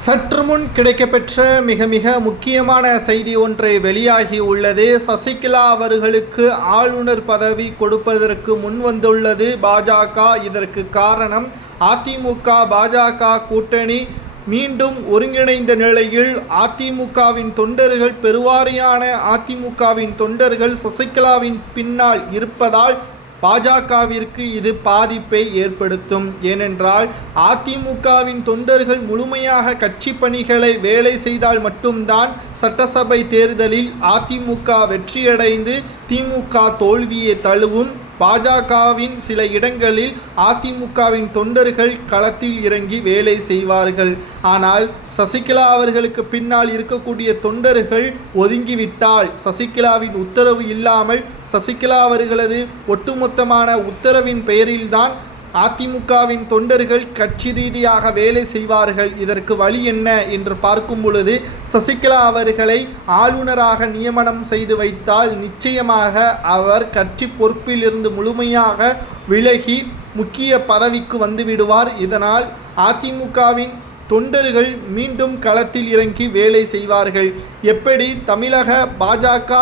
சற்று முன் கிடைக்கப்பெற்ற மிக மிக முக்கியமான செய்தி ஒன்றை வெளியாகி உள்ளது. சசிகலா அவர்களுக்கு ஆளுநர் பதவி கொடுப்பதற்கு முன்வந்துள்ளது பாஜக. இதற்கு காரணம் அதிமுக பாஜக கூட்டணி மீண்டும் ஒருங்கிணைந்த நிலையில் அதிமுகவின் தொண்டர்கள் பெருவாரியான அதிமுகவின் தொண்டர்கள் சசிகலாவின் பின்னால் இருப்பதால் பாஜகவிற்கு இது பாதிப்பை ஏற்படுத்தும். ஏனென்றால் அதிமுகவின் தொண்டர்கள் முழுமையாக கட்சி பணிகளை வேலை செய்தால் மட்டும்தான் சட்டசபை தேர்தலில் அதிமுக வெற்றியடைந்து திமுக தோல்வியை தழுவும் பாஜகவின் சில இடங்களில் அதிமுகவின் தொண்டர்கள் களத்தில் இறங்கி வேலை செய்வார்கள். ஆனால் சசிகலா அவர்களுக்கு பின்னால் இருக்கக்கூடிய தொண்டர்கள் ஒதுங்கிவிட்டால் சசிகலாவின் உத்தரவு இல்லாமல் சசிகலா அவர்களது ஒட்டுமொத்தமான உத்தரவின் பெயரில்தான் அதிமுகவின் தொண்டர்கள் கட்சி ரீதியாக வேலை செய்வார்கள் இதற்கு வழி என்ன என்று பார்க்கும் பொழுது சசிகலா அவர்களை ஆளுநராக நியமனம் செய்து வைத்தால் நிச்சயமாக அவர் கட்சி பொறுப்பிலிருந்து முழுமையாக விலகி முக்கிய பதவிக்கு வந்துவிடுவார் இதனால் அதிமுகவின் தொண்டர்கள் மீண்டும் களத்தில் இறங்கி வேலை செய்வார்கள். எப்படி? தமிழக பாஜக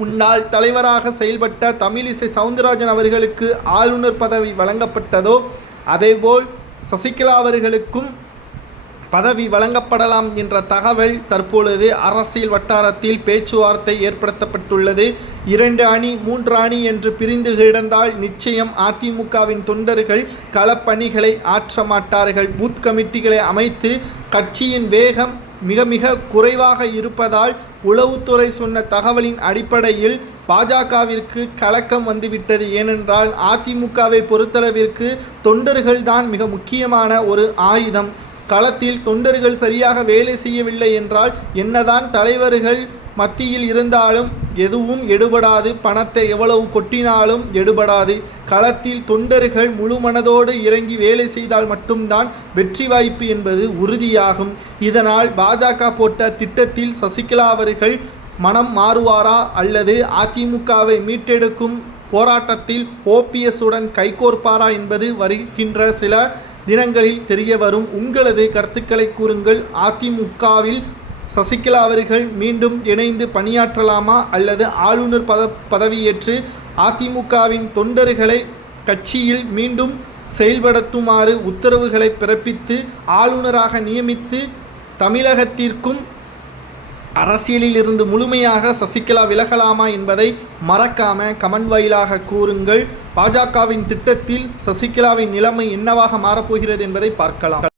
முன்னாள் தலைவராக செயல்பட்ட தமிழிசை சவுந்தரராஜன் அவர்களுக்கு ஆளுநர் பதவி வழங்கப்பட்டதோ அதேபோல் சசிகலா அவர்களுக்கும் பதவி வழங்கப்படலாம் என்ற தகவல் தற்பொழுது அரசியல் வட்டாரத்தில் பேச்சுவார்த்தை ஏற்படுத்தப்பட்டுள்ளது. இரண்டு அணி மூன்று அணி என்று பிரிந்து கிடந்தால் நிச்சயம் அதிமுகவின் தொண்டர்கள் களப்பணிகளை ஆற்ற மாட்டார்கள். பூத் கமிட்டிகளை அமைத்து கட்சியின் வேகம் மிக மிக குறைவாக இருப்பதால் உளவுத்துறை சொன்ன தகவலின் அடிப்படையில் பாஜகவிற்கு கலக்கம் வந்துவிட்டது. ஏனென்றால் அதிமுகவை பொறுத்தளவிற்கு தொண்டர்கள்தான் மிக முக்கியமான ஒரு ஆயுதம். களத்தில் தொண்டர்கள் சரியாக வேலை செய்யவில்லை என்றால் என்னதான் தலைவர்கள் மத்தியில் இருந்தாலும் எதுவும் எடுபடாது. பணத்தை எவ்வளவு கொட்டினாலும் எடுபடாது. களத்தில் தொண்டர்கள் முழு மனதோடு இறங்கி வேலை செய்தால் மட்டும்தான் வெற்றி வாய்ப்பு என்பது உறுதியாகும். இதனால் பாஜக போட்ட திட்டத்தில் சசிகலா அவர்கள் மனம் மாறுவாரா? அல்லது அதிமுகவை மீட்டெடுக்கும் போராட்டத்தில் ஓபிஎஸ்ஸுடன் கைகோர்ப்பாரா என்பது வருகின்ற சில தினங்களில் தெரிய வரும் உங்களது கருத்துக்களை கூறுங்கள். அதிமுகவில் சசிகலா அவர்கள் மீண்டும் இணைந்து பணியாற்றலாமா அல்லது ஆளுநர் பத பதவியேற்று அதிமுகவின் தொண்டர்களை கட்சியில் மீண்டும் செயல்படுத்துமாறு உத்தரவுகளை பிறப்பித்து ஆளுநராக நியமித்து தமிழகத்திற்கும் அரசியலில் இருந்து முழுமையாக சசிகலா விலகலாமா என்பதை மறக்காம கமெண்ட் வாயிலாக கூறுங்கள். பாஜகவின் திட்டத்தில் சசிகலாவின் நிலைமை என்னவாக மாறப்போகிறது என்பதை பார்க்கலாம்.